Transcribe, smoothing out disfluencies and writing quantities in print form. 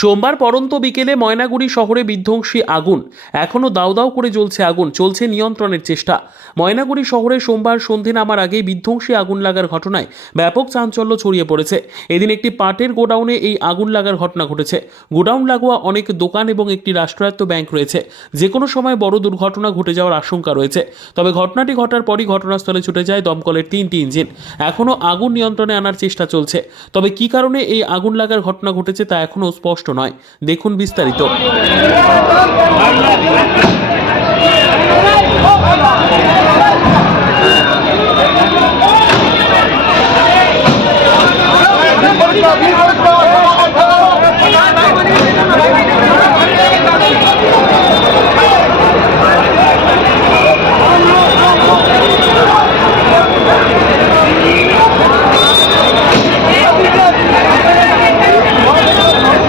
সোমবার পরন্ত বিকেলে ময়নাগুড়ি শহরে বিধ্বংসী আগুন। এখনও দাউ দাউ করে জ্বলছে আগুন, চলছে নিয়ন্ত্রণের চেষ্টা। ময়নাগুড়ি শহরে সোমবার সন্ধে নামার আগেই বিধ্বংসী আগুন লাগার ঘটনায় ব্যাপক চাঞ্চল্য ছড়িয়ে পড়েছে। এদিন একটি পাটের গোডাউনে এই আগুন লাগার ঘটনা ঘটেছে। গোডাউন লাগোয়া অনেক দোকান এবং একটি রাষ্ট্রায়ত্ত ব্যাংক রয়েছে। যে কোনো সময় বড় দুর্ঘটনা ঘটে যাওয়ার আশঙ্কা রয়েছে। তবে ঘটনাটি ঘটার পরই ঘটনাস্থলে ছুটে যায় দমকলের 3টি ইঞ্জিন। এখনও আগুন নিয়ন্ত্রণে আনার চেষ্টা চলছে। তবে কী কারণে এই আগুন লাগার ঘটনা ঘটেছে তা এখনও স্পষ্ট নয়। দেখুন বিস্তারিত। Viva!